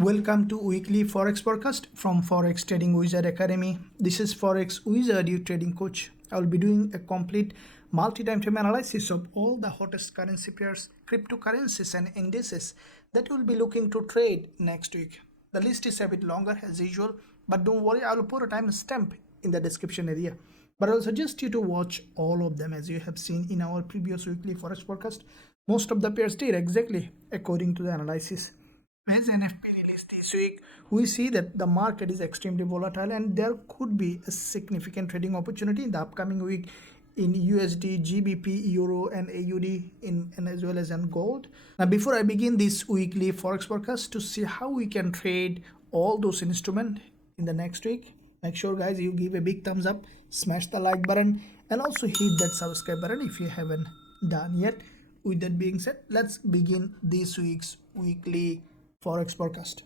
Welcome to weekly Forex forecast from Forex Trading Wizard Academy. This is Forex Wizard, your trading coach. I will be doing a complete multi-time frame analysis of all the hottest currency pairs, cryptocurrencies and indices that we'll be looking to trade next week. The list is a bit longer as usual, but don't worry, I will put a timestamp in the description area. But I'll suggest you to watch all of them as you have seen in our previous weekly Forex forecast. Most of the pairs did exactly according to the analysis. As NFP released this week, we see that the market is extremely volatile and there could be a significant trading opportunity in the upcoming week in USD, GBP, Euro and AUD and as well as in gold. Now before I begin this weekly Forex forecast to see how we can trade all those instruments in the next week, make sure guys you give a big thumbs up, smash the like button and also hit that subscribe button if you haven't done yet. With that being said, let's begin this week's weekly Forex forecast.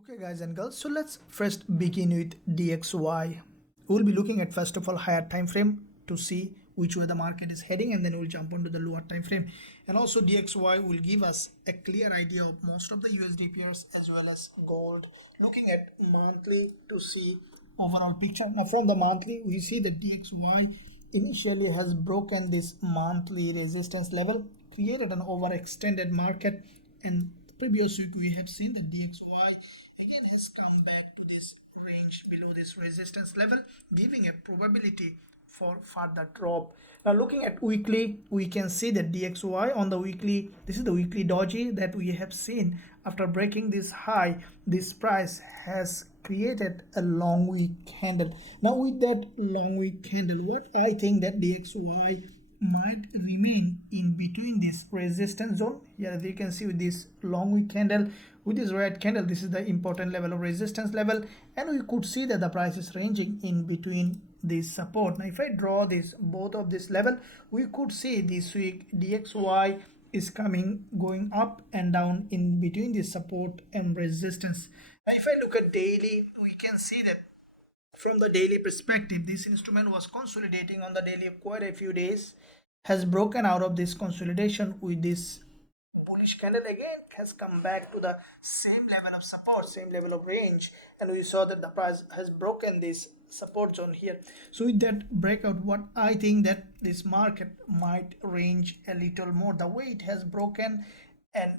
Okay guys and girls, so let's first begin with DXY. We'll be looking at first of all higher time frame to see which way the market is heading, and then we'll jump onto the lower time frame. And also DXY will give us a clear idea of most of the USD pairs as well as gold. Looking at monthly to see overall picture. Now from the monthly we see that DXY initially has broken this monthly resistance level, created an overextended market, and previous week we have seen that DXY again has come back to this range below this resistance level, giving a probability for further drop. Now looking at weekly, we can see that DXY on the weekly, this is the weekly doji that we have seen after breaking this high, this price has created a long wick candle. Now with that long wick candle, what I think that DXY might remain in between this resistance zone here. As you can see with this long wick candle, with this red candle, this is the important level of resistance level, and we could see that the price is ranging in between this support. Now if I draw this both of this level, we could see this week DXY is going up and down in between this support and resistance. Now if I look at daily, we can see that from the daily perspective, this instrument was consolidating on the daily quite a few days, has broken out of this consolidation with this bullish candle, again has come back to the same level of support, same level of range, and we saw that the price has broken this support zone here. So with that breakout, what I think that this market might range a little more. The way it has broken and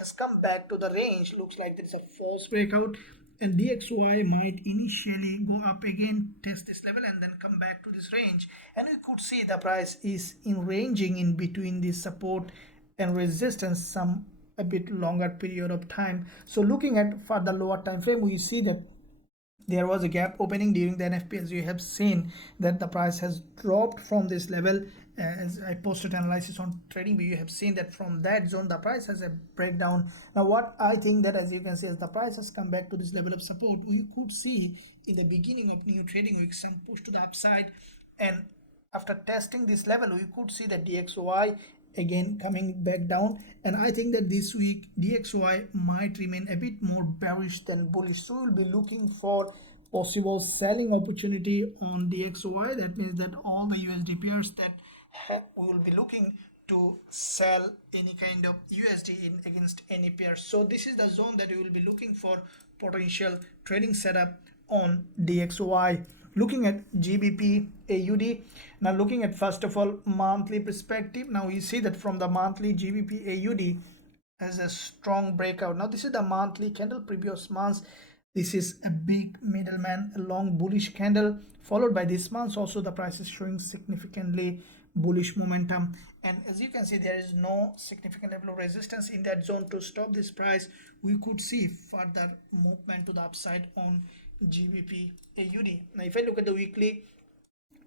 has come back to the range, looks like there is a false breakout, and DXY might initially go up again, test this level and then come back to this range, and we could see the price is ranging in between this support and resistance some a bit longer period of time. So looking at for the lower time frame, we see that there was a gap opening during the NFP, as you have seen that the price has dropped from this level. As I posted analysis on trading, you have seen that from that zone the price has a breakdown. Now what I think that, as you can see, as the price has come back to this level of support, we could see in the beginning of new trading week some push to the upside, and after testing this level we could see that DXY again coming back down, and I think that this week DXY might remain a bit more bearish than bullish. So we'll be looking for possible selling opportunity on DXY. That means that all the USD pairs that we will be looking to sell any kind of USD in against any pair. So this is the zone that we will be looking for potential trading setup on DXY. Looking at GBPAUD, now looking at first of all monthly perspective, now you see that from the monthly GBPAUD has a strong breakout. Now this is the monthly candle. Previous months this is a big middleman, a long bullish candle, followed by this month also the price is showing significantly bullish momentum, and as you can see there is no significant level of resistance in that zone to stop this price. We could see further movement to the upside on GBPAUD. Now if I look at the weekly,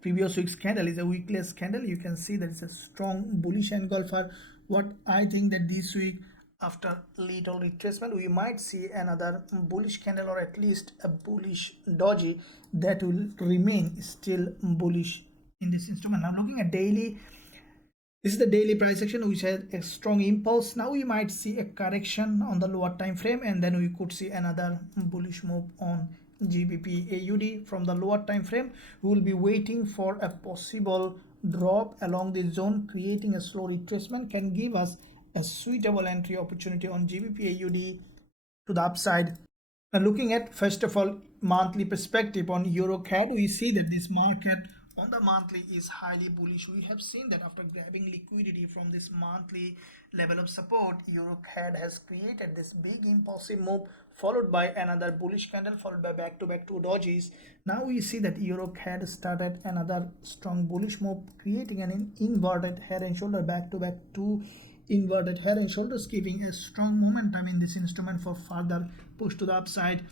previous week's candle is a weekliest candle. You can see that it's a strong bullish engulfer. What I think that this week after little retracement we might see another bullish candle, or at least a bullish doji that will remain still bullish in this instrument. Now looking at daily, This is the daily price action which had a strong impulse. Now we might see a correction on the lower time frame, and then we could see another bullish move on GBPAUD from the lower time frame. We will be waiting for a possible drop along this zone, creating a slow retracement can give us a suitable entry opportunity on GBPAUD to the upside. Now looking at first of all monthly perspective on EURCAD, we see that this market on the monthly is highly bullish. We have seen that after grabbing liquidity from this monthly level of support, EURCAD has created this big impulsive move followed by another bullish candle followed by back-to-back two dojis. Now we see that EURCAD started another strong bullish move, creating an inverted head and shoulder, back-to-back two inverted head and shoulders, giving a strong momentum in this instrument for further push to the upside.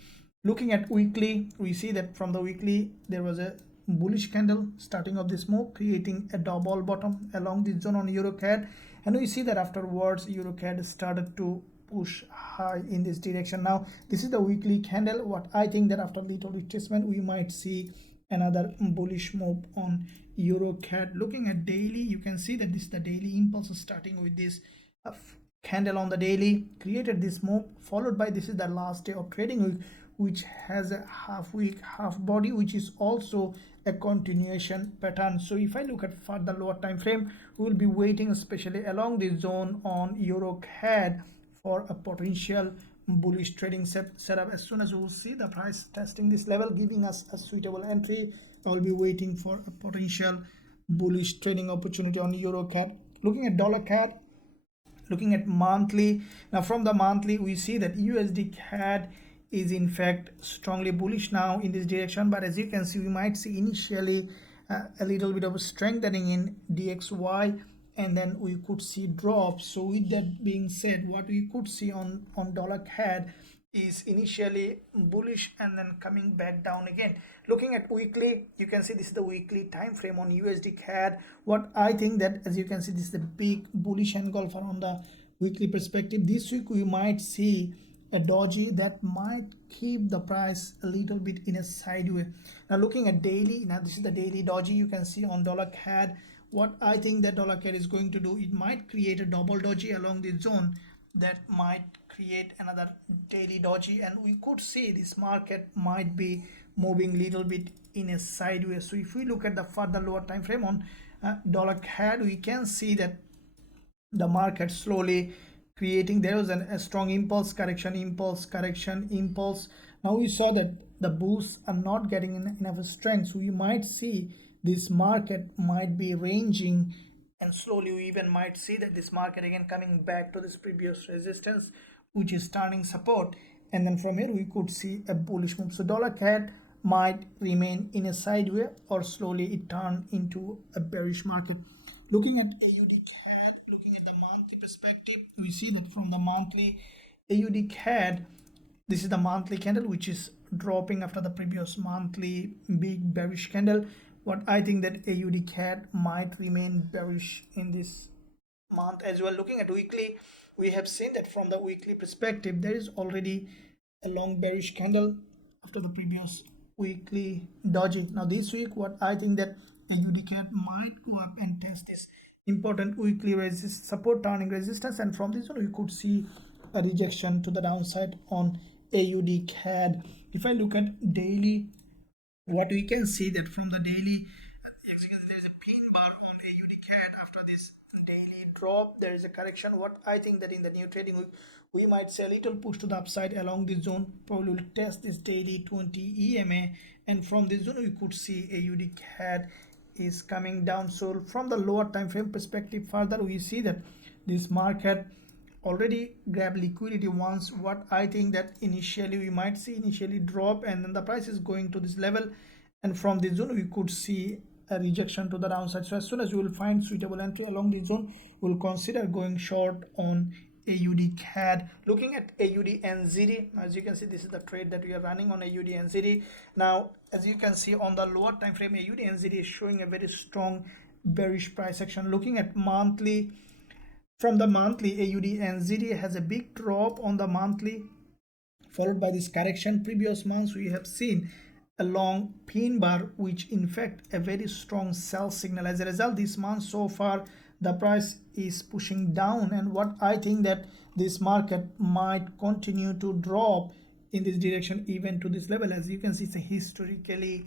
Looking at weekly, we see that from the weekly there was a bullish candle starting of this move, creating a double bottom along this zone on EURCAD, and we see that afterwards EURCAD started to push high in this direction. Now this is the weekly candle. What I think that after little retracement we might see another bullish move on EURCAD. Looking at daily, you can see that this is the daily impulse starting with this candle on the daily, created this move followed by this is the last day of trading week, which has a half week half body, which is also a continuation pattern. So if I look at further lower time frame, we will be waiting especially along this zone on EURCAD for a potential bullish trading setup. As soon as we will see the price testing this level giving us a suitable entry, I will be waiting for a potential bullish trading opportunity on EURCAD. Looking at dollar CAD, looking at monthly, now from the monthly we see that USDCAD is in fact strongly bullish now in this direction, but as you can see we might see initially a little bit of a strengthening in DXY, and then we could see drops. So with that being said, what we could see on dollar CAD is initially bullish and then coming back down again. Looking at weekly, you can see this is the weekly time frame on USDCAD. What I think that, as you can see, this is the big bullish engulfer on the weekly perspective. This week we might see a doji that might keep the price a little bit in a sideway. Now looking at daily, now this is the daily doji you can see on dollar CAD. What I think that dollar CAD is going to do, it might create a double doji along this zone that might create another daily doji, and we could see this market might be moving little bit in a sideways. So if we look at the further lower time frame on dollar CAD, we can see that the market slowly creating, there was a strong impulse correction, impulse correction, impulse. Now we saw that the bulls are not getting enough strength, so we might see this market might be ranging, and slowly we even might see that this market again coming back to this previous resistance, which is turning support, and then from here we could see a bullish move. So dollar CAD might remain in a sideway or slowly it turn into a bearish market. Looking at AUDCAD, looking at the monthly perspective, we see that from the monthly AUDCAD, this is the monthly candle which is dropping after the previous monthly big bearish candle. What I think that AUDCAD might remain bearish in this month as well. Looking at weekly, we have seen that from the weekly perspective there is already a long bearish candle after the previous weekly doji. Now this week, what I think that AUDCAD might go up and test this important weekly support turning resistance, and from this one we could see a rejection to the downside on AUDCAD. If I look at daily, what we can see that from the daily, there is a pin bar on AUDCAD. After this daily drop there is a correction. What I think that in the new trading week we might see a little push to the upside along this zone, probably will test this daily 20 EMA, and from this zone we could see AUDCAD is coming down. So from the lower time frame perspective further, we see that this market already grab liquidity once. What I think that initially we might see initially drop, and then the price is going to this level, and from this zone we could see a rejection to the downside. So as soon as you will find suitable entry along this zone, we'll consider going short on AUDCAD. Looking at AUDNZD, as you can see, this is the trade that we are running on AUDNZD. Now as you can see on the lower time frame, AUDNZD is showing a very strong bearish price action. Looking at monthly, from the monthly, AUDNZD has a big drop on the monthly followed by this correction. Previous months we have seen a long pin bar, which in fact a very strong sell signal. As a result, this month so far the price is pushing down, and what I think that this market might continue to drop in this direction even to this level. As you can see, it's a historically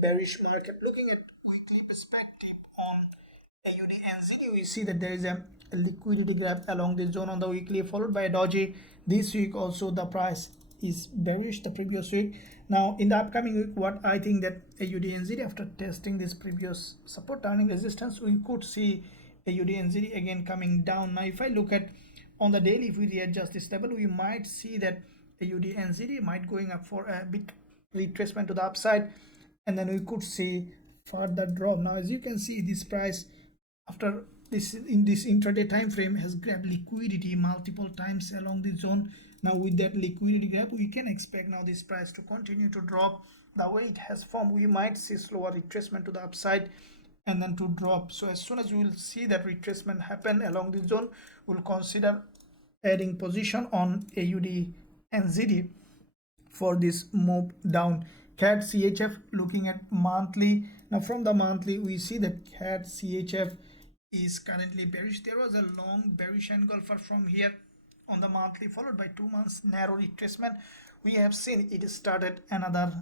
bearish market. Looking at weekly perspective on AUDNZD, we see that there is a liquidity gap along this zone on the weekly, followed by a doji. This week also the price is bearish the previous week. Now in the upcoming week, what I think that AUDNZD, after testing this previous support turning resistance, we could see AUDNZD again coming down. Now if I look at on the daily, if we readjust this level, we might see that AUDNZD might going up for a big retracement to the upside, and then we could see further drop. Now as you can see, this price after this in this intraday time frame has grabbed liquidity multiple times along this zone. Now with that liquidity grab, we can expect now this price to continue to drop. The way it has formed, we might see slower retracement to the upside and then to drop. So as soon as we will see that retracement happen along this zone, we'll consider adding position on AUDNZD for this move down. CADCHF, looking at monthly. Now from the monthly, we see that CADCHF is currently bearish. There was a long bearish engulfer from here on the monthly, followed by 2 months narrow retracement. We have seen it started another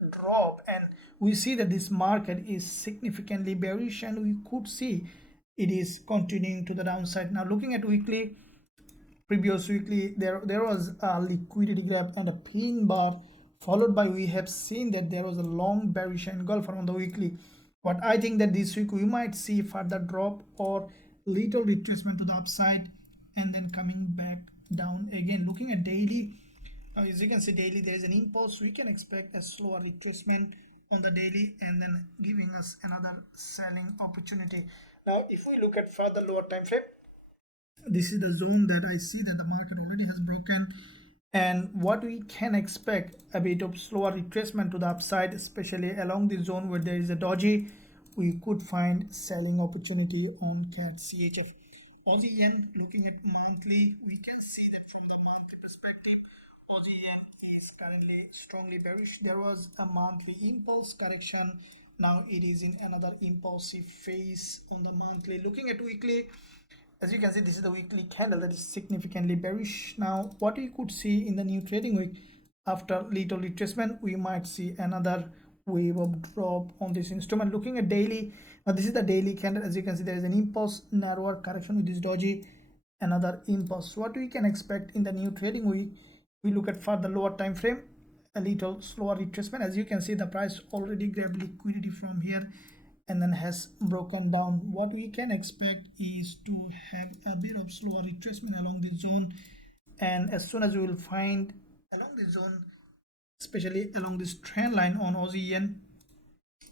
drop, and we see that this market is significantly bearish, and we could see it is continuing to the downside. Now looking at weekly, previous weekly, there was a liquidity grab and a pin bar, followed by we have seen that there was a long bearish engulfer on the weekly. But I think that this week we might see further drop or little retracement to the upside and then coming back down again. Looking at daily, as you can see, daily there is an impulse. We can expect a slower retracement on the daily and then giving us another selling opportunity. Now if we look at further lower time frame, this is the zone that I see that the market already has broken, and what we can expect a bit of slower retracement to the upside, especially along this zone where there is a doji. We could find selling opportunity on CADCHF. Aussie yen, looking at monthly, we can see that from the monthly perspective, Aussie yen is currently strongly bearish. There was a monthly impulse correction. Now it is in another impulsive phase on the monthly. Looking at weekly, as you can see, this is the weekly candle that is significantly bearish. Now what we could see in the new trading week, after little retracement, we might see another wave of drop on this instrument. Looking at daily, now this is the daily candle. As you can see, there is an impulse, narrower correction with this doji, another impulse. What we can expect in the new trading week, we look at further lower time frame, a little slower retracement. As you can see, the price already grabbed liquidity from here and then has broken down. What we can expect is to have a bit of slower retracement along this zone, and as soon as we will find along this zone, especially along this trend line on Aussie yen,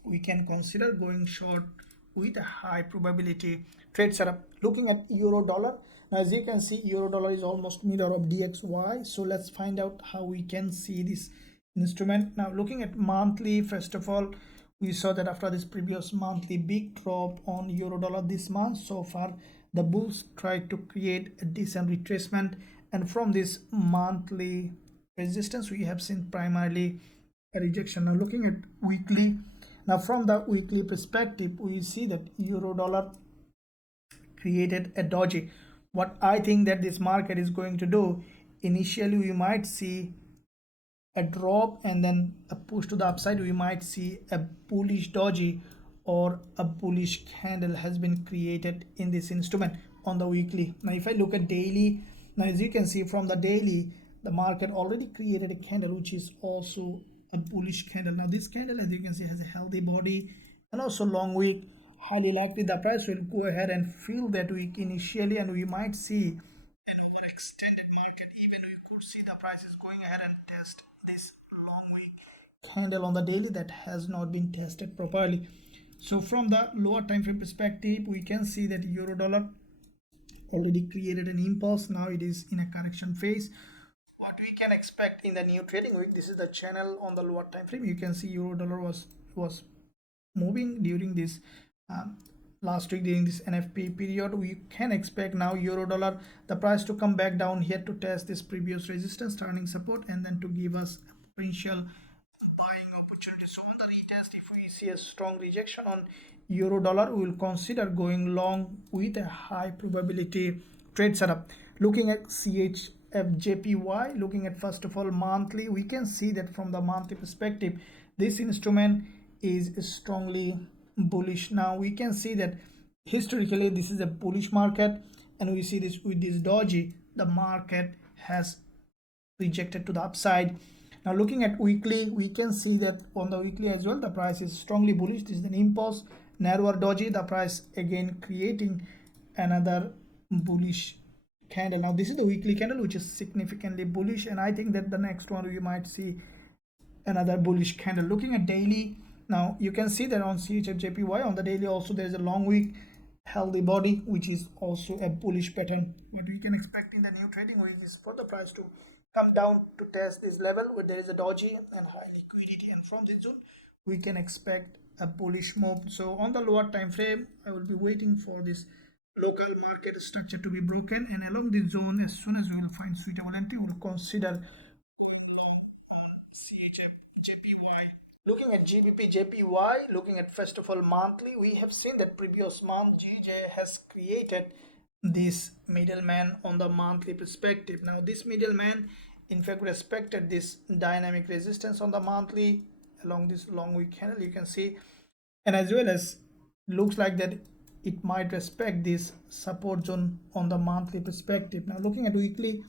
we can consider going short with a high probability trade setup. Looking at euro dollar, now as you can see, euro dollar is almost mirror of DXY. So let's find out how we can see this instrument. Now looking at monthly, first of all, we saw that after this previous monthly big drop on euro dollar this month, so far the bulls tried to create a decent retracement, and from this monthly resistance we have seen primarily a rejection. Now looking at weekly, now from the weekly perspective, we see that euro dollar created a doji. What I think that this market is going to do, initially we might see a drop and then a push to the upside. We might see a bullish doji or a bullish candle has been created in this instrument on the weekly. Now if I look at daily, now as you can see from the daily, the market already created a candle which is also a bullish candle. Now this candle, as you can see, has a healthy body and also long wick. Highly likely the price will go ahead and fill that wick initially, and we might see an overextended market. Even we could see the price is going ahead and test this long wick candle on the daily that has not been tested properly. So from the lower time frame perspective, we can see that euro dollar already created an impulse. Now it is in a correction phase. What we can expect in the new trading week, this is the channel on the lower time frame. You can see euro dollar was moving during this last week, during this NFP period. We can expect now euro dollar, the price to come back down here to test this previous resistance, turning support, and then to give us a potential buying opportunity. So on the retest, if we see a strong rejection on euro dollar, we will consider going long with a high probability trade setup. Looking at CHFJPY, looking at first of all monthly, we can see that from the monthly perspective, this instrument is strongly bullish. Now we can see that historically this is a bullish market, and we see this with this doji, the market has rejected to the upside. Now looking at weekly, we can see that on the weekly as well, the price is strongly bullish. This is an impulse narrower doji, the price again creating another bullish candle. Now this is the weekly candle which is significantly bullish, and I think that the next one we might see another bullish candle. Looking at daily, now you can see that on CHFJPY on the daily also there is a long wick healthy body which is also a bullish pattern. What we can expect in the new trading week is for the price to come down to test this level where there is a doji and high liquidity, and from this zone we can expect a bullish move. So on the lower time frame, I will be waiting for this local market structure to be broken, and along this zone, as soon as we will find suitable entry, we will consider CHFJPY. Looking at GBPJPY, looking at first of all monthly, we have seen that previous month GJ has created this middleman on the monthly perspective. Now this middleman in fact respected this dynamic resistance on the monthly along this long wick candle, you can see, and as well as looks like that it might respect this support zone on the monthly perspective. Now looking at weekly,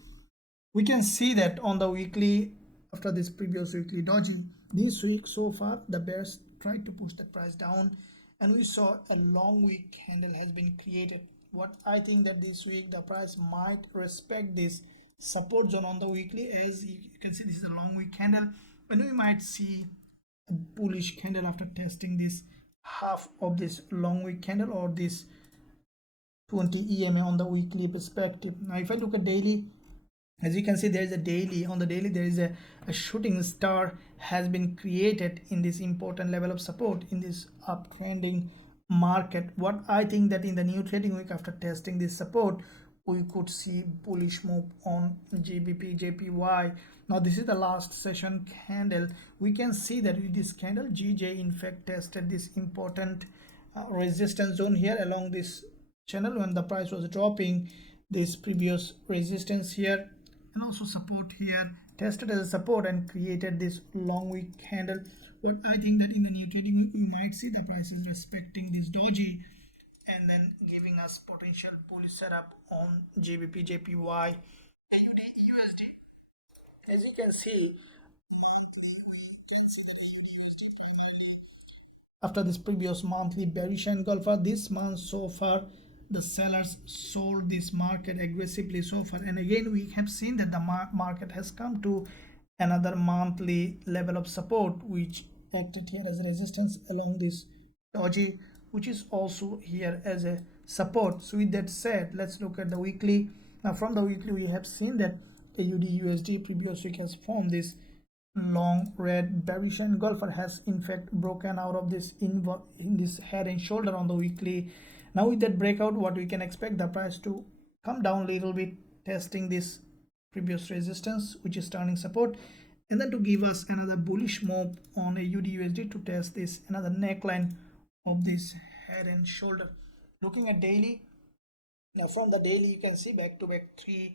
we can see that on the weekly, after this previous weekly doji, this week so far the bears tried to push the price down, and we saw a long wick candle has been created. What I think that this week the price might respect this support zone on the weekly. As you can see, this is a long wick candle, and we might see a bullish candle after testing this half of this long wick candle or this 20 EMA on the weekly perspective. Now if I look at daily, as you can see, there is a daily, on the daily there is a shooting star has been created in this important level of support in this uptrending market. What I think that in the new trading week, after testing this support, we could see bullish move on GBPJPY. Now this is the last session candle. We can see that with this candle GJ in fact tested this important resistance zone here along this channel when the price was dropping, this previous resistance here and also support here, tested as a support and created this long wick candle. But I think that in the new trading week we might see the prices respecting this doji and then giving us potential bullish setup on GBPJPY. AUDUSD, as you can see, after this previous monthly bearish engulfer, this month so far the sellers sold this market aggressively so far, and again we have seen that the market has come to another monthly level of support which acted here as a resistance along this doji, which is also here as a support. So with that said, let's look at the weekly. Now from the weekly we have seen that AUDUSD previous week has formed this long red bearish engulfer, has in fact broken out of this in this head and shoulder on the weekly. Now with that breakout, what we can expect the price to come down a little bit, testing this previous resistance which is turning support, and then to give us another bullish move on AUDUSD to test this another neckline of this head and shoulder. Looking at daily, now from the daily you can see back to back 3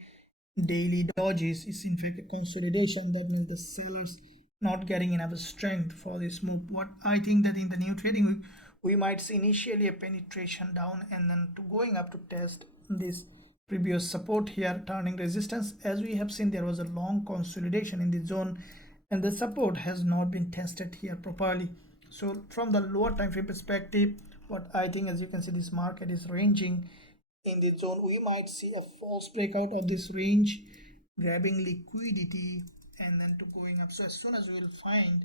daily dojis is in fact a consolidation. That means the sellers not getting enough strength for this move. What I think that in the new trading week we might see initially a penetration down and then to going up to test this previous support here, turning resistance. As we have seen, there was a long consolidation in the zone and the support has not been tested here properly. So from the lower time frame perspective, what I think, as you can see, this market is ranging in the zone. We might see a false breakout of this range, grabbing liquidity and then to going up. So as soon as we will find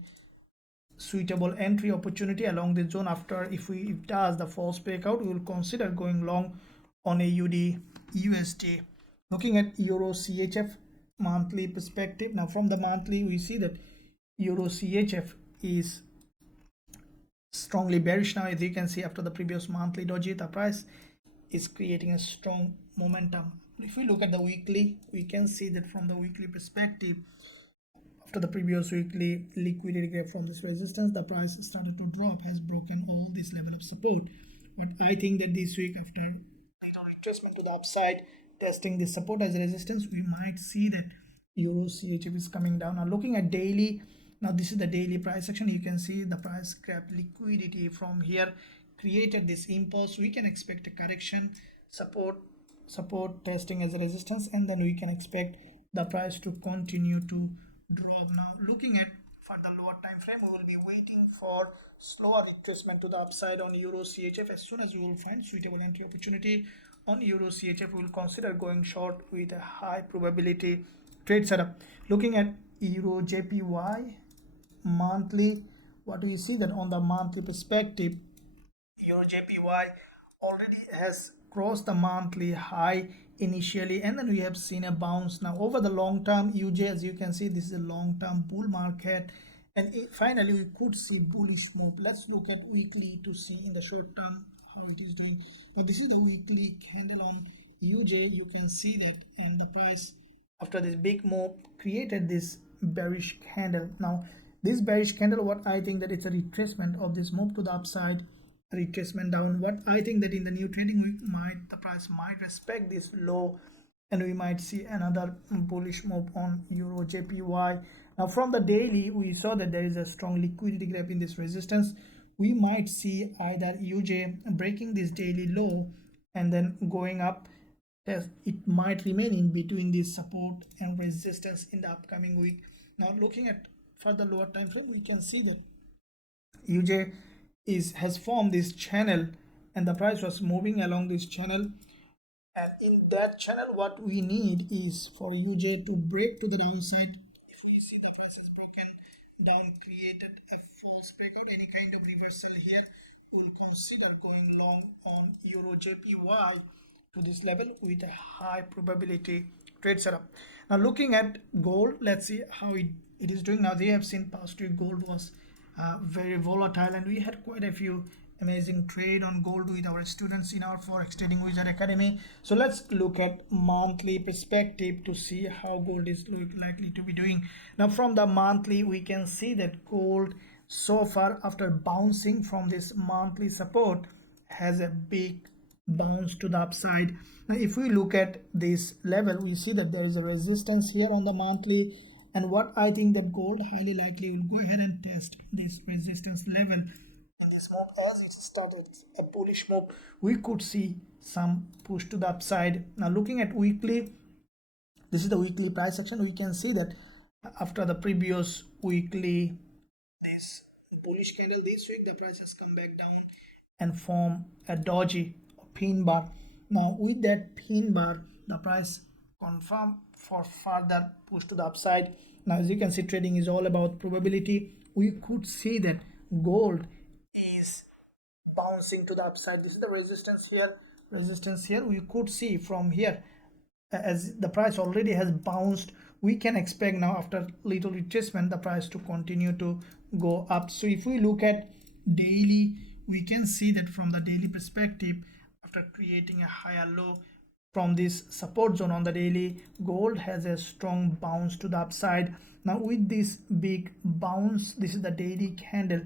suitable entry opportunity along the zone, after if it does the false breakout, we will consider going long on AUDUSD. Looking at EURCHF monthly perspective, now from the monthly we see that EURCHF is strongly bearish. Now as you can see, after the previous monthly doji, the price is creating a strong momentum. If we look at the weekly, we can see that from the weekly perspective, after the previous weekly liquidity gap from this resistance, the price started to drop, has broken all this level of support. But I think that this week, after little retracement to the upside, testing this support as a resistance, we might see that Euro CHF is coming down. Now looking at daily, now this is the daily price action. You can see the price grabbed liquidity from here, created this impulse. We can expect a correction, support testing as a resistance, and then we can expect the price to continue to drop. Now looking at for the lower time frame, we will be waiting for slower retracement to the upside on Euro CHF. As soon as we will find suitable entry opportunity on Euro CHF, we will consider going short with a high probability trade setup. Looking at EURJPY monthly, what we see that on the monthly perspective, EURJPY already has crossed the monthly high initially, and then we have seen a bounce. Now over the long term, UJ, as you can see, this is a long term bull market, and finally we could see bullish move. Let's look at weekly to see in the short term how it is doing. Now this is the weekly candle on UJ. You can see that, and the price after this big move created this bearish candle. Now this bearish candle, what I think that it's a retracement of this move to the upside, retracement down. What I think that in the new trading week, the price might respect this low, and we might see another bullish move on EURJPY. Now from the daily, we saw that there is a strong liquidity gap in this resistance. We might see either UJ breaking this daily low and then going up, as it might remain in between this support and resistance in the upcoming week. Now looking at further lower time frame, we can see that UJ has formed this channel, and the price was moving along this channel, and in that channel what we need is for UJ to break to the downside. If we see the price is broken down, created a false breakout, any kind of reversal here, we'll consider going long on EURJPY to this level with a high probability trade setup. Now looking at gold, let's see how it is doing. Now they have seen past week gold was very volatile, and we had quite a few amazing trade on gold with our students in our Forex Trading Wizard Academy. So let's look at monthly perspective to see how gold is likely to be doing. Now from the monthly, we can see that gold so far, after bouncing from this monthly support, has a big bounce to the upside. Now if we look at this level, we see that there is a resistance here on the monthly, and what I think that gold highly likely will go ahead and test this resistance level. And this move, as it started a bullish move, we could see some push to the upside. Now looking at weekly, this is the weekly price action. We can see that after the previous weekly this bullish candle, this week the price has come back down and form a doji pin bar. Now with that pin bar, the price confirm for further push to the upside. Now as you can see, trading is all about probability. We could see that gold is bouncing to the upside. This is the resistance here. We could see from here, as the price already has bounced, we can expect now after little retracement the price to continue to go up. So if we look at daily, we can see that from the daily perspective, after creating a higher low from this support zone on the daily, gold has a strong bounce to the upside. Now with this big bounce, this is the daily candle,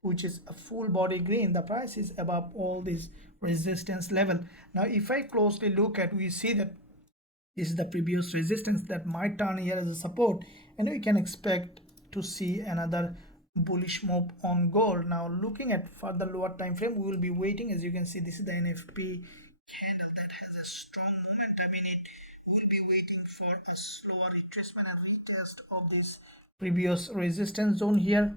which is a full body green. The price is above all this resistance level. Now if I closely look at, we see that this is the previous resistance that might turn here as a support, and we can expect to see another bullish move on gold. Now looking at further lower time frame, we will be waiting. As you can see, this is the NFP candle that has a strong momentum in it. We will be waiting for a slower retracement and retest of this previous resistance zone here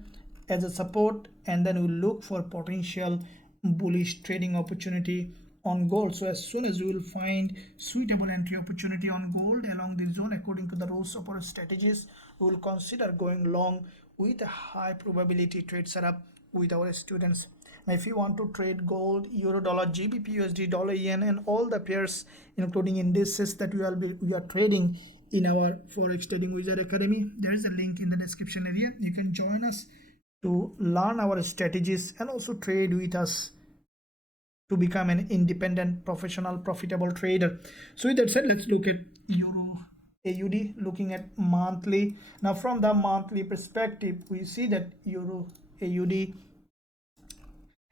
as a support, and then we'll look for potential bullish trading opportunity on gold. So as soon as we will find suitable entry opportunity on gold along this zone according to the rules of our strategies, we will consider going long with a high probability trade setup with our students. Now if you want to trade gold, euro, dollar, GBPUSD, dollar, yen, and all the pairs including indices that we are trading in our Forex Trading Wizard Academy, there is a link in the description area. You can join us to learn our strategies and also trade with us to become an independent, professional, profitable trader. So with that said, let's look at euro AUD. Looking at monthly, now from the monthly perspective, we see that Euro AUD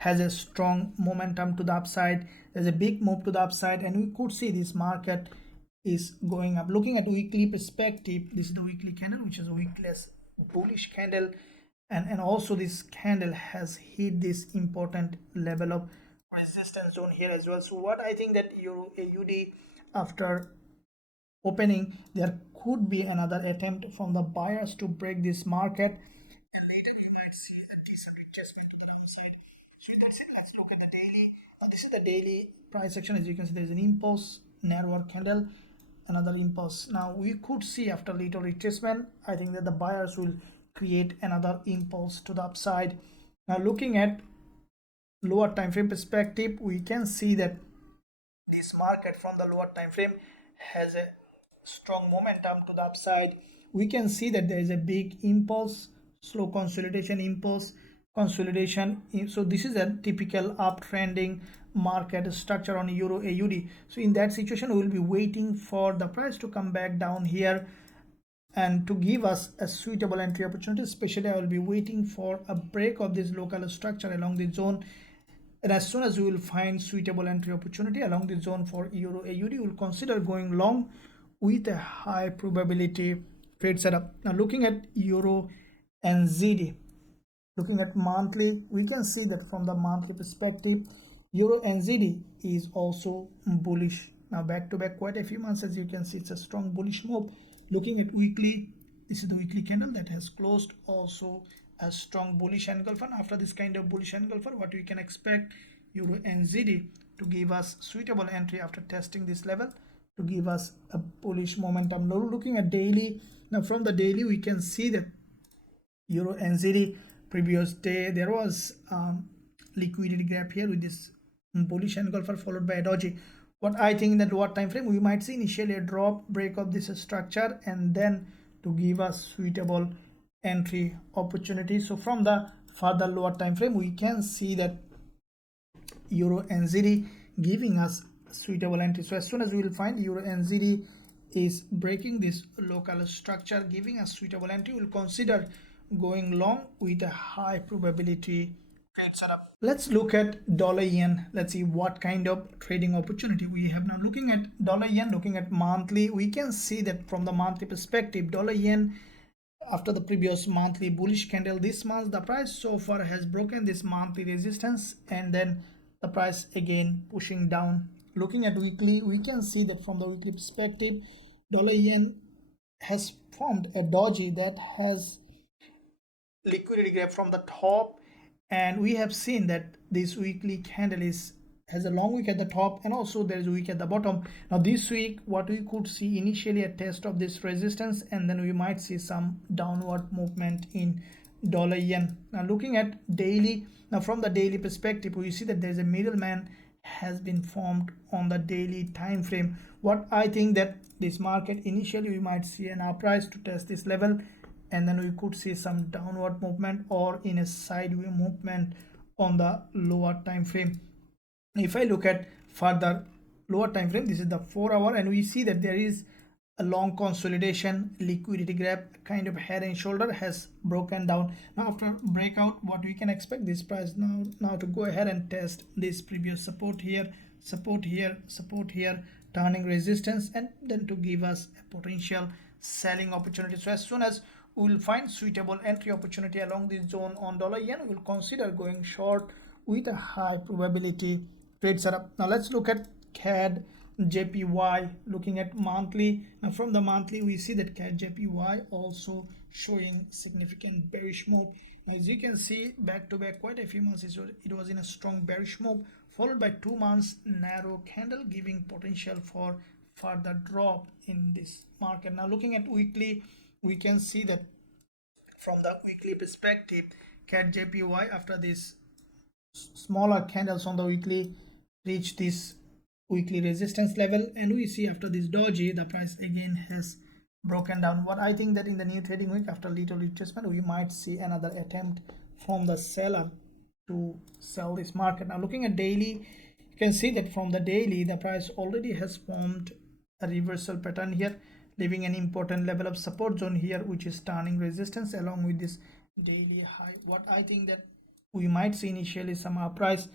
has a strong momentum to the upside. There's a big move to the upside, and we could see this market is going up. Looking at weekly perspective, this is the weekly candle, which is a weakless bullish candle, and also this candle has hit this important level of resistance zone here as well. So what I think that Euro AUD, after opening, there could be another attempt from the buyers to break this market, and later we might see a decent adjustment to the downside. So that's it. Let's look at the daily. This is the daily price action. As you can see, there is an impulse, narrower candle, another impulse. Now we could see after little retracement, I think that the buyers will create another impulse to the upside. Now looking at lower time frame perspective, we can see that this market from the lower time frame has a strong momentum to the upside. We can see that there is a big impulse, slow consolidation impulse, consolidation. So this is a typical uptrending market structure on Euro AUD. So in that situation, we will be waiting for the price to come back down here and to give us a suitable entry opportunity. Especially I will be waiting for a break of this local structure along the zone, and as soon as we will find suitable entry opportunity along the zone for Euro AUD, we will consider going long with a high probability trade setup. Now looking at EURNZD, looking at monthly, we can see that from the monthly perspective, EURNZD is also bullish. Now back to back quite a few months, as you can see, it's a strong bullish move. Looking at weekly, this is the weekly candle that has closed also a strong bullish engulfer. After this kind of bullish engulfer, what we can expect EURNZD to give us suitable entry after testing this level, to give us a bullish momentum. Now looking at daily, now from the daily we can see that EURNZD previous day there was liquidity gap here with this bullish engulfer followed by a doji. What I think in the lower time frame, we might see initially a drop, break of this structure, and then to give us suitable entry opportunity. So from the further lower time frame, we can see that EURNZD giving us suitable entry. So as soon as we will find EURNZD is breaking this local structure, giving us suitable entry, we will consider going long with a high probability trade setup. Let's look at dollar yen. Let's see what kind of trading opportunity we have now. Looking at dollar yen, looking at monthly, we can see that from the monthly perspective, dollar yen, after the previous monthly bullish candle this month, the price so far has broken this monthly resistance, and then the price again pushing down. Looking at weekly, we can see that from the weekly perspective, dollar yen has formed a doji that has liquidity gap from the top, and we have seen that this weekly candle has a long wick at the top, and also there is a wick at the bottom. Now this week, what we could see initially a test of this resistance, and then we might see some downward movement in dollar yen. Now looking at daily, now from the daily perspective, we see that there is a middleman has been formed on the daily time frame. What I think that this market initially we might see an uprise to test this level, and then we could see some downward movement or in a sideways movement on the lower time frame. If I look at further lower time frame, this is the 4-hour, and we see that there is a long consolidation, liquidity gap, kind of head and shoulder has broken down. Now after breakout, what we can expect this price now to go ahead and test this previous support here, support here, support here, turning resistance, and then to give us a potential selling opportunity. So as soon as we will find suitable entry opportunity along this zone on dollar yen, we will consider going short with a high probability trade setup. Now let's look at CADJPY. Looking at monthly, now from the monthly we see that CADJPY also showing significant bearish move. Now as you can see, back to back quite a few months it was in a strong bearish move, followed by 2 months narrow candle, giving potential for further drop in this market. Now looking at weekly, we can see that from the weekly perspective, CADJPY after this smaller candles on the weekly reach this weekly resistance level, and we see after this doji the price again has broken down. What I think that in the new trading week, after little retracement, we might see another attempt from the seller to sell this market. Now looking at daily, you can see that from the daily the price already has formed a reversal pattern here. leaving an important level of support zone here, which is turning resistance along with this daily high. What I think that we might see initially some uprise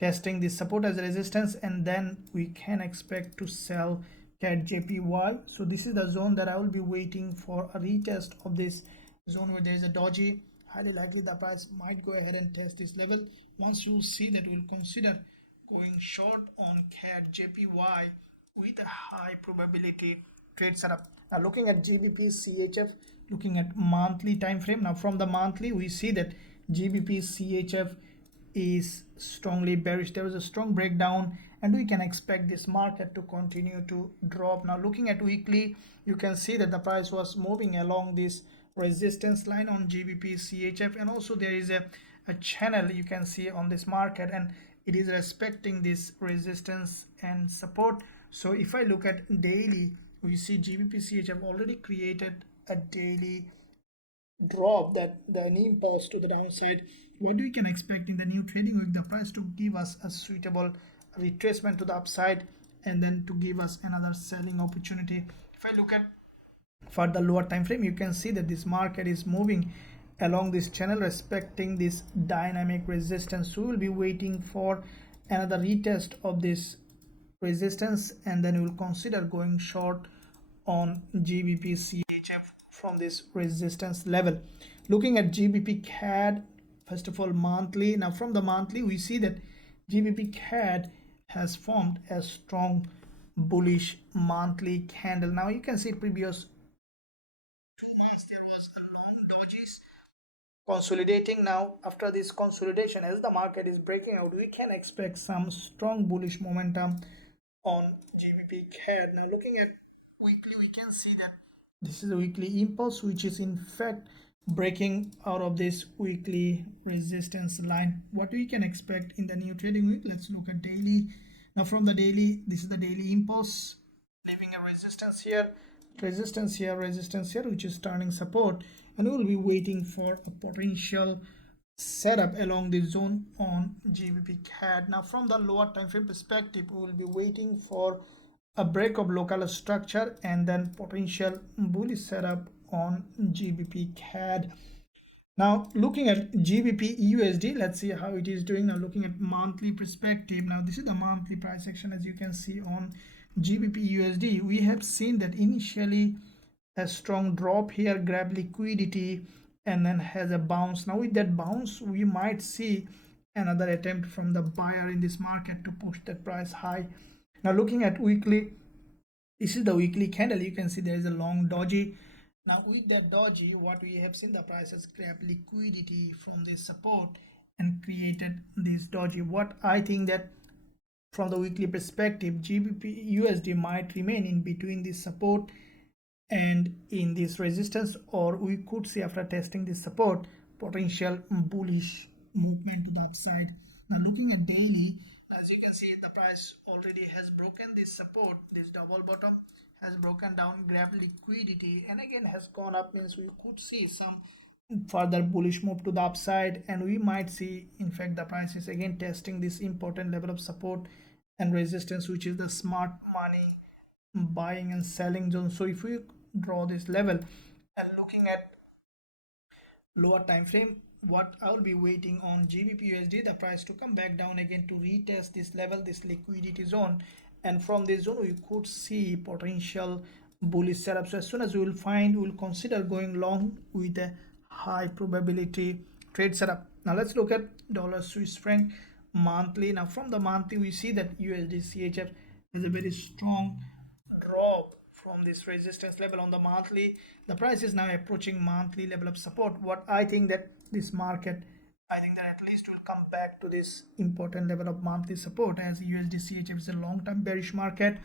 testing this support as a resistance, and then we can expect to sell CADJPY. So this is the zone that I will be waiting for a retest of this zone where there is a doji. Highly likely the price might go ahead and test this level. Once you see that, we'll consider going short on CADJPY with a high probability trade setup. Now looking at GBPCHF, looking at monthly time frame. Now from the monthly we see that GBPCHF is strongly bearish. There was a strong breakdown and we can expect this market to continue to drop. Now looking at weekly, you can see that the price was moving along this resistance line on GBPCHF, and also there is a channel you can see on this market, and it is respecting this resistance and support. So if I look at daily, we see GBPCHF already created a daily drop, that the impulse to the downside. What we can expect in the new trading week, the price to give us a suitable retracement to the upside and then to give us another selling opportunity. If I look at for the lower time frame, you can see that this market is moving along this channel respecting this dynamic resistance. So we will be waiting for another retest of this resistance, and then we will consider going short on GBPCHF from this resistance level. Looking at GBPCAD, first of all monthly. Now from the monthly we see that GBPCAD has formed a strong bullish monthly candle. Now you can see previous consolidating. Now after this consolidation, as the market is breaking out, we can expect some strong bullish momentum on GBPCAD. Now looking at weekly, we can see that this is a weekly impulse which is in fact breaking out of this weekly resistance line. What we can expect in the new trading week, let's look at daily. Now from the daily, this is the daily impulse, leaving a resistance here, resistance here, resistance here, which is turning support, and we will be waiting for a potential setup along this zone on GBPCAD. Now from the lower time frame perspective, we will be waiting for a break of local structure and then potential bullish setup on GBPCAD. Now looking at GBPUSD, let's see how it is doing. Now looking at monthly perspective, now this is the monthly price action. As you can see on GBPUSD, we have seen that initially a strong drop here, grab liquidity, and then has a bounce. Now with that bounce, we might see another attempt from the buyer in this market to push that price high. Now looking at weekly, this is the weekly candle. You can see there is a long doji. Now with that doji, what we have seen, the price has grabbed liquidity from this support and created this doji. What I think that from the weekly perspective, GBPUSD might remain in between this support and in this resistance, or we could see after testing this support potential bullish movement to the upside. Now looking at daily, as you can see, the price already has broken this support, this double bottom has broken down, grabbed liquidity, and again has gone up. Means we could see some further bullish move to the upside, and we might see in fact the price is again testing this important level of support and resistance, which is the smart money buying and selling zone. So if we draw this level and looking at lower time frame, what I will be waiting on GBPUSD, the price to come back down again to retest this level, this liquidity zone, and from this zone we could see potential bullish setup. So as soon as we will find, we will consider going long with a high probability trade setup. Now let's look at dollar Swiss franc monthly. Now from the monthly we see that USDCHF is a very strong drop from this resistance level on the monthly. The price is now approaching monthly level of support. What I think that this market, I think that at least will come back to this important level of monthly support, as USDCHF is a long-term bearish market.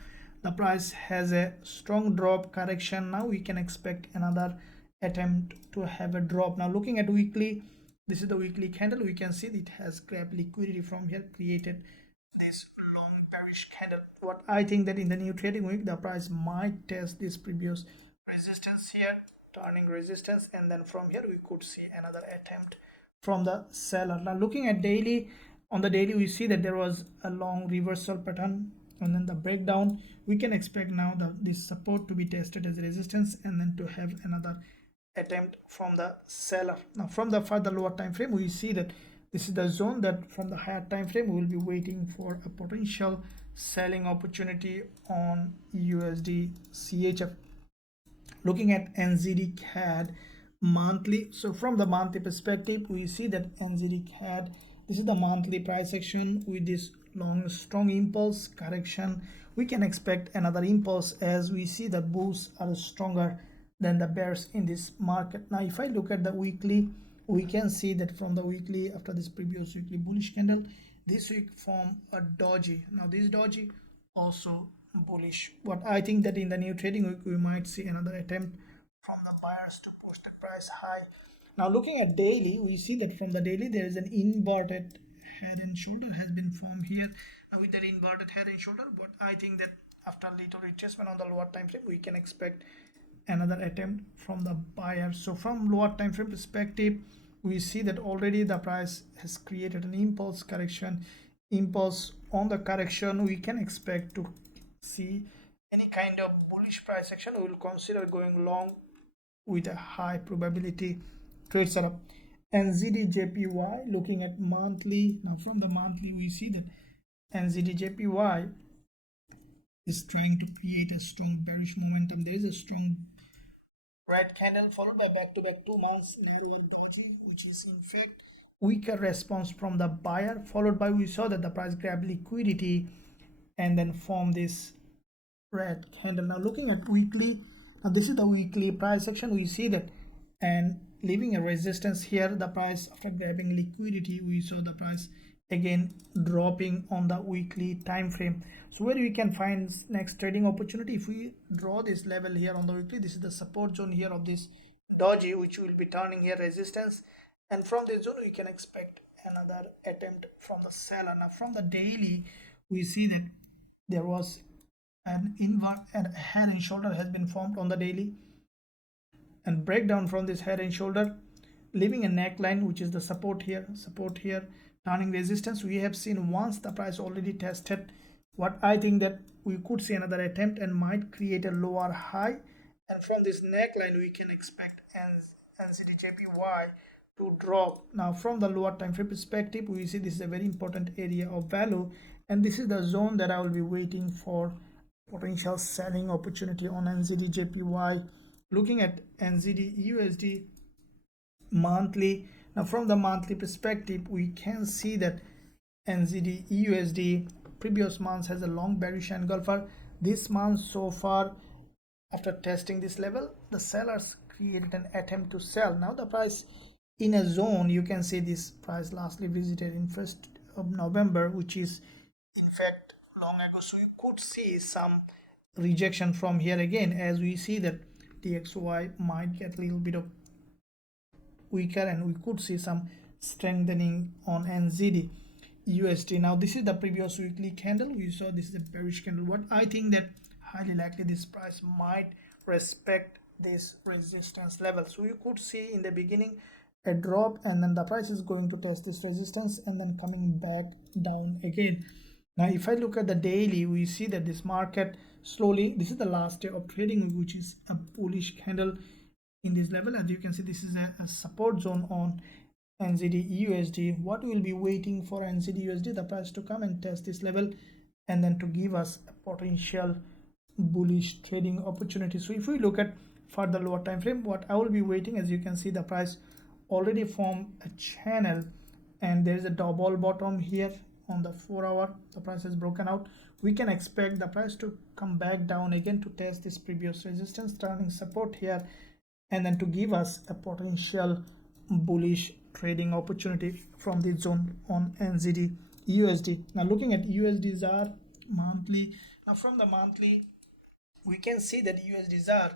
The price has a strong drop correction. Now we can expect another attempt to have a drop. Now looking at weekly, this is the weekly candle. We can see it has grabbed liquidity from here, created this long bearish candle. What I think that in the new trading week, the price might test this previous resistance here, turning resistance, and then from here we could see another attempt from the seller. Now looking at daily, on the daily we see that there was a long reversal pattern and then the breakdown, we can expect now this support to be tested as resistance and then to have another attempt from the seller. Now from the further lower time frame, we see that this is the zone that from the higher time frame we will be waiting for a potential selling opportunity on USD CHF. Looking at NZDCAD monthly, so from the monthly perspective we see that NZDCAD, this is the monthly price action with this long strong impulse correction. We can expect another impulse as we see the bulls are stronger than the bears in this market. Now if I look at the weekly, we can see that from the weekly, after this previous weekly bullish candle, this week form a doji. Now this doji also bullish. What I think that in the new trading week we might see another attempt from the buyers to push the price high. Now looking at daily, we see that from the daily there is an inverted head and shoulder has been formed here. Now with that inverted head and shoulder, but I think that after little retracement on the lower time frame, we can expect another attempt from the buyer. So from lower time frame perspective, we see that already the price has created an impulse correction. Impulse on the correction, we can expect to see any kind of bullish price action. We will consider going long with a high probability trade setup. NZDJPY, looking at monthly, now from the monthly we see that NZDJPY is trying to create a strong bearish momentum. There is a strong red candle followed by back-to-back 2 months narrower doji, which is in fact weaker response from the buyer, followed by we saw that the price grabbed liquidity and then form this red candle. Now looking at weekly, now this is the weekly price action. We see that and leaving a resistance here, the price after grabbing liquidity, we saw the price again dropping on the weekly time frame. So where we can find next trading opportunity, if we draw this level here on the weekly, this is the support zone here of this doji, which will be turning here resistance, and from this zone we can expect another attempt from the seller. Now from the daily, we see that there was an invert head and shoulder has been formed on the daily, and breakdown from this head and shoulder, leaving a neckline which is the support here, turning resistance. We have seen once the price already tested. What I think that we could see another attempt and might create a lower high, and from this neckline we can expect NZDJPY to drop. Now from the lower time frame perspective, we see this is a very important area of value, and this is the zone that I will be waiting for potential selling opportunity on NZDJPY. Looking at NZDUSD monthly, now from the monthly perspective we can see that NZDUSD previous months has a long bearish engulfer. This month so far, after testing this level, the sellers created an attempt to sell. Now the price in a zone, you can see this price lastly visited in 1st of November, which is in fact long ago. So you could see some rejection from here again, as we see that DXY might get a little bit of weaker and we could see some strengthening on NZDUSD. Now this is the previous weekly candle. We saw this is a bearish candle. What I think that highly likely this price might respect this resistance level. So you could see in the beginning a drop, and then the price is going to test this resistance and then coming back down again. Now if I look at the daily, we see that this market slowly, this is the last day of trading, which is a bullish candle in this level. As you can see, this is a support zone on NZDUSD. What we'll be waiting for NZDUSD, the price to come and test this level and then to give us a potential bullish trading opportunity. So if we look at further lower time frame, what I will be waiting, as you can see the price already formed a channel and there is a double bottom here on the 4-hour. The price has broken out. We can expect the price to come back down again to test this previous resistance, turning support here, and then to give us a potential bullish trading opportunity from this zone on NZDUSD. Now looking at USDZAR monthly, now from the monthly we can see that USDZAR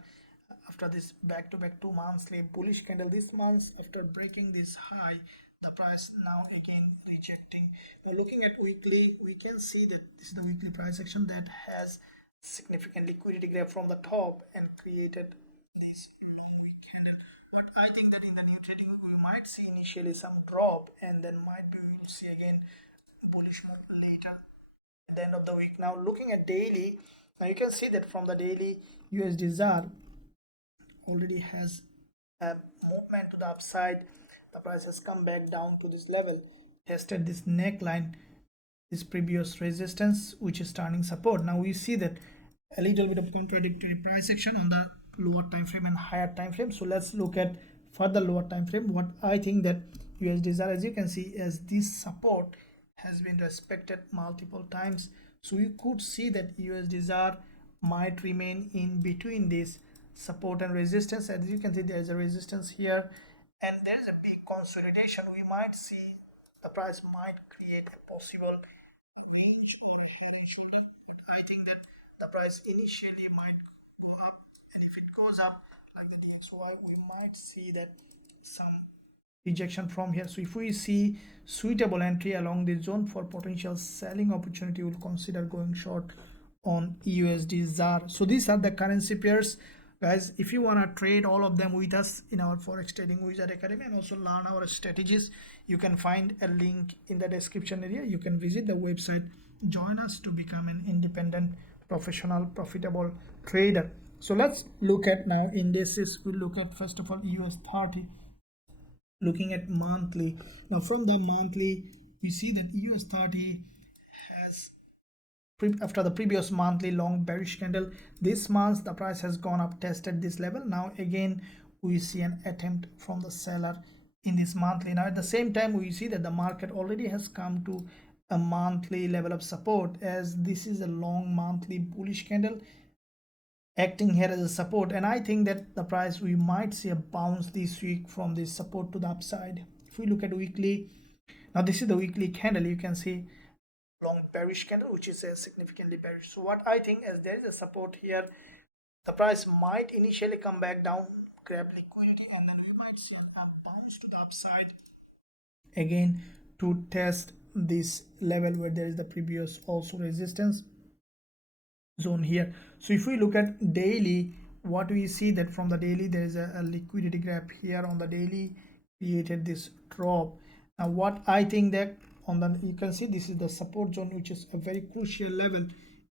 after this back-to-back 2 monthly bullish candle this month, after breaking this high, the price now again rejecting. Now looking at weekly, we can see that this is the weekly price action that has significant liquidity grab from the top and created this weak candle. But I think that in the new trading week we might see initially some drop and then might be we will see again bullish move later. at the end of the week. Now looking at daily, now you can see that from the daily, USDZAR already has a movement to the upside. The price has come back down to this level, tested this neckline, this previous resistance, which is turning support. Now we see that a little bit of contradictory price action on the lower time frame and higher time frame. So let's look at further lower time frame. What I think that USDZAR, as you can see, as this support has been respected multiple times, so you could see that USDZAR might remain in between this support and resistance. As you can see, there is a resistance here and there is a big consolidation. We might see the price might create a possible, I think that the price initially might go up, and if it goes up like the DXY, we might see that some rejection from here. So if we see suitable entry along this zone for potential selling opportunity, we'll consider going short on USDZAR. So these are the currency pairs, guys. If you want to trade all of them with us in our Forex Trading Wizard Academy and also learn our strategies, you can find a link in the description area. You can visit the website, join us to become an independent, professional, profitable trader. So let's look at now indices. We'll look at first of all US30. Looking at monthly, now from the monthly we see that US30 has, after the previous monthly long bearish candle, this month the price has gone up, tested this level. Now again we see an attempt from the seller in this monthly. Now at the same time we see that the market already has come to a monthly level of support, as this is a long monthly bullish candle acting here as a support, and I think that the price, we might see a bounce this week from this support to the upside. If we look at weekly, now this is the weekly candle, you can see long bearish candle, which is a significantly bearish. So what I think, as there is a support here, the price might initially come back down, grab liquidity, and then we might see a bounce to the upside again to test this level where there is the previous also resistance zone here. So if we look at daily, what we see that from the daily there is a liquidity gap here on the daily, created this drop. Now what I think that on the, you can see this is the support zone, which is a very crucial level.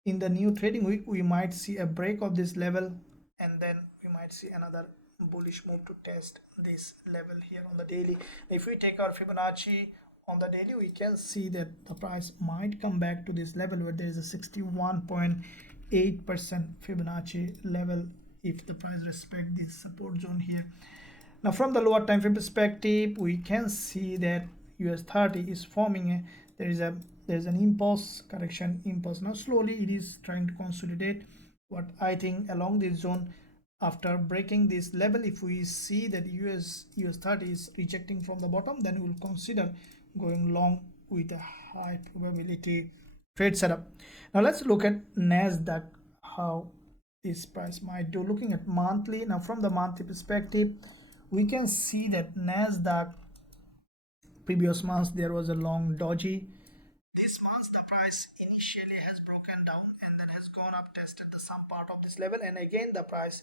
In the new trading week we might see a break of this level, and then we might see another bullish move to test this level here on the daily. If we take our Fibonacci on the daily, we can see that the price might come back to this level where there is a 61.8% Fibonacci level if the price respect this support zone here. Now from the lower time frame perspective, we can see that US30 is forming there's an impulse, correction impulse. Now slowly it is trying to consolidate. What I think, along this zone, after breaking this level, if we see that US30 is rejecting from the bottom, then we will consider going long with a high probability trade setup. Now let's look at NZDAQ, how this price might do. Looking at monthly, now from the monthly perspective, we can see that NZDAQ, previous months there was a long doji. This month the price initially has broken down and then has gone up, tested the some part of this level, and again the price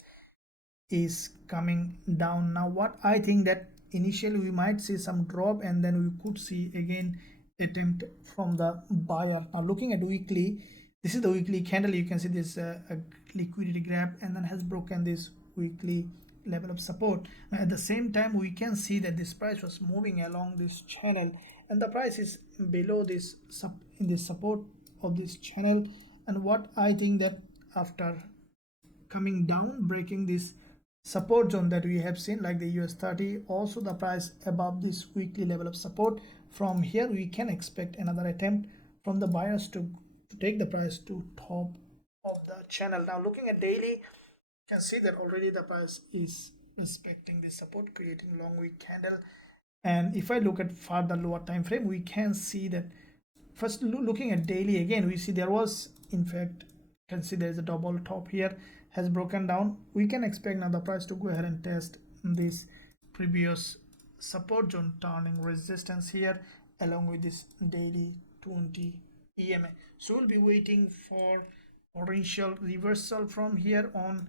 is coming down. Now what I think that initially we might see some drop, and then we could see again attempt from the buyer. Now looking at weekly, this is the weekly candle, you can see this a liquidity grab and then has broken this weekly level of support. Now at the same time we can see that this price was moving along this channel, and the price is below this in the support of this channel. And what I think that after coming down, breaking this support zone that we have seen like the US30, also the price above this weekly level of support, from here we can expect another attempt from the buyers to take the price to top of the channel. Now looking at daily, you can see that already the price is respecting the support, creating long wick candle. And if I look at further lower time frame, we can see that first looking at daily, again we see there was, in fact, you can see there is a double top here, has broken down. We can expect now the price to go ahead and test this previous support zone, turning resistance here along with this daily 20 EMA. So we'll be waiting for potential reversal from here on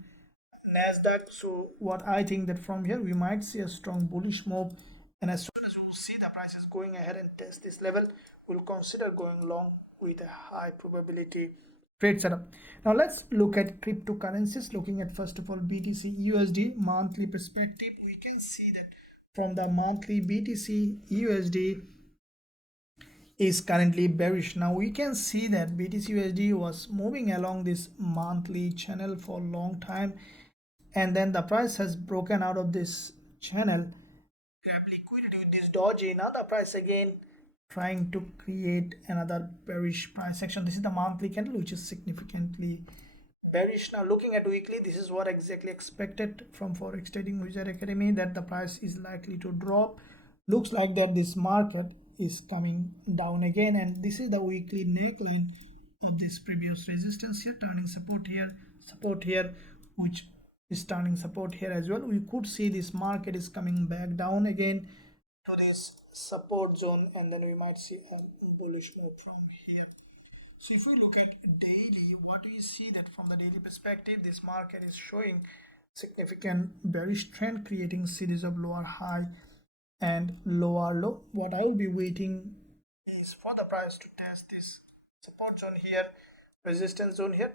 NASDAQ. So what I think that from here we might see a strong bullish move, and as soon as we see the prices going ahead and test this level, we'll consider going long with a high probability trade setup. Now let's look at cryptocurrencies. Looking at first of all BTCUSD monthly perspective, we can see that from the monthly BTCUSD is currently bearish. Now we can see that BTCUSD was moving along this monthly channel for a long time, and then the price has broken out of this channel, grab liquidity with this doji. Now the price again trying to create another bearish price action. This is the monthly candle which is significantly bearish. Now looking at weekly, this is what exactly expected from Forex Trading User Academy, that the price is likely to drop. Looks like that this market is coming down again, and this is the weekly neckline of this previous resistance here, turning support here, which is turning support here as well. We could see this market is coming back down again to this support zone, and then we might see a bullish move from here. So if we look at daily, what we see that from the daily perspective, this market is showing significant bearish trend, creating series of lower high and lower low. What I will be waiting is for the price to test this support zone here, resistance zone here,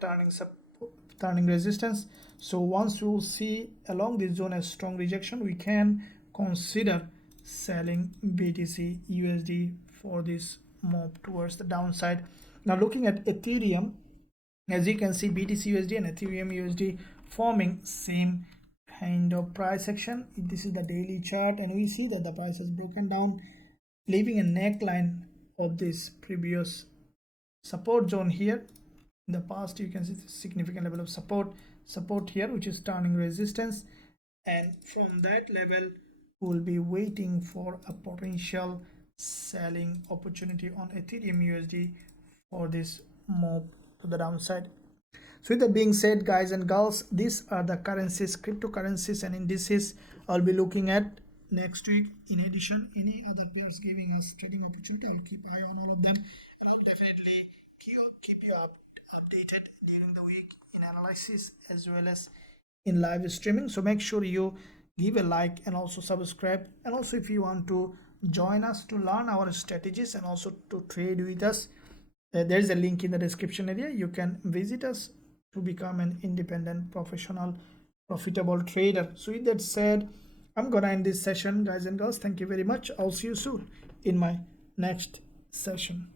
turning resistance. So once we will see along this zone a strong rejection, we can consider selling BTC USD for this move towards the downside. Now looking at Ethereum, as you can see BTC USD and Ethereum USD forming same kind of price action. This is the daily chart, and we see that the price has broken down, leaving a neckline of this previous support zone here. In the past you can see the significant level of support here, which is turning resistance, and from that level we'll be waiting for a potential selling opportunity on Ethereum USD for this move to the downside. So with that being said, guys and girls, these are the currencies, cryptocurrencies and indices I'll be looking at next week. In addition, any other pairs giving us trading opportunity, I'll keep eye on all of them, and I'll definitely keep you updated during the week in analysis as well as in live streaming. So make sure you give a like and also subscribe, and also if you want to join us to learn our strategies and also to trade with us, there is a link in the description area. You can visit us to become an independent, professional, profitable trader. So with that said, I'm gonna end this session, guys and girls. Thank you very much. I'll see you soon in my next session.